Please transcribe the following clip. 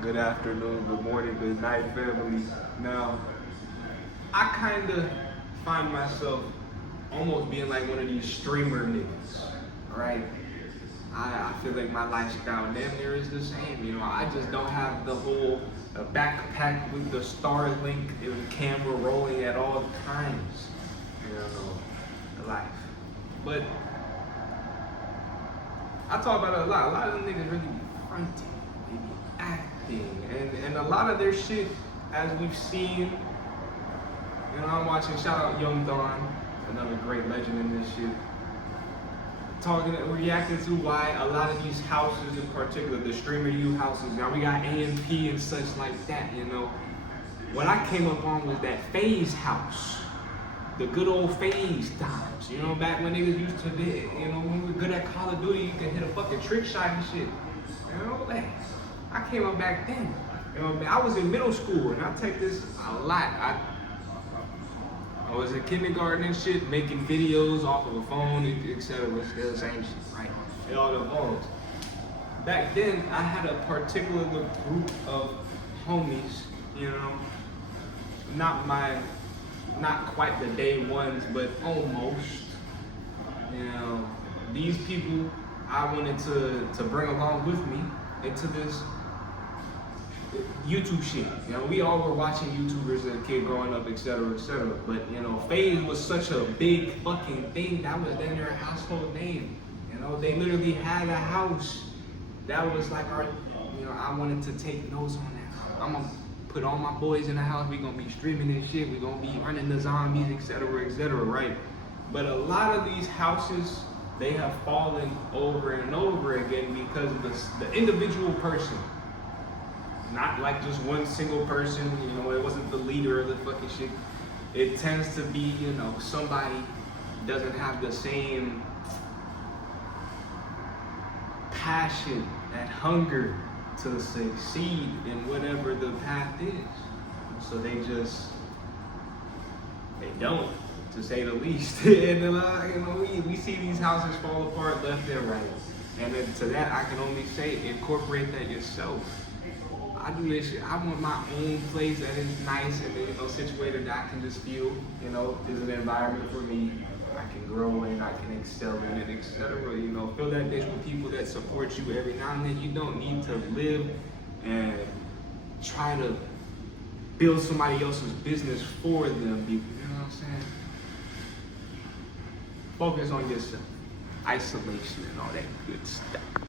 Good afternoon, good morning, good night, family. Now, I kind of find myself almost being like one of these streamer niggas, right? I feel like my lifestyle damn near is the same. I just don't have the whole backpack with the Starlink and the camera rolling at all times. Life. But I talk about it a lot. A lot of them niggas really be fronting, they be acting, and a lot of their shit, as we've seen. I'm watching. Shout out Young Don, another great legend in this shit. Reacting to why a lot of these houses, in particular the Streamer U houses, now we got AMP and such like that. What I came up on was that FaZe house. The good old FaZe times, back when niggas used to be, when we were good at Call of Duty, you could hit a fucking trick shot and shit. Like, I came up back then. I was in middle school, and I take this a lot. I was in kindergarten and shit, making videos off of a phone, etc. It's still the same shit, right? It all evolved. Back then, I had a particular group of homies, not quite the day ones, but almost. These people I wanted to bring along with me into this YouTube shit. We all were watching YouTubers as a kid growing up, etc., etc. But FaZe was such a big fucking thing. That was then their household name. They literally had a house. That was like our. I wanted to take notes on that. I'm gonna put all my boys in the house. We gonna be streaming this shit. We gonna be running the zombies, etc., etc. Right? But a lot of these houses, they have fallen over and over again because of the individual person. Not like just one single person, it wasn't the leader of the fucking shit. It tends to be, somebody doesn't have the same passion and hunger to succeed in whatever the path is. So they don't, to say the least. And we see these houses fall apart left and right. And then to that, I can only say, incorporate that yourself. I do this shit. I want my own place that is nice and situated that I can just feel, is an environment for me. I can grow in, I can excel in it, etc. Fill that bitch with people that support you every now and then. You don't need to live and try to build somebody else's business for them. You know what I'm saying? Focus on yourself. Isolation and all that good stuff.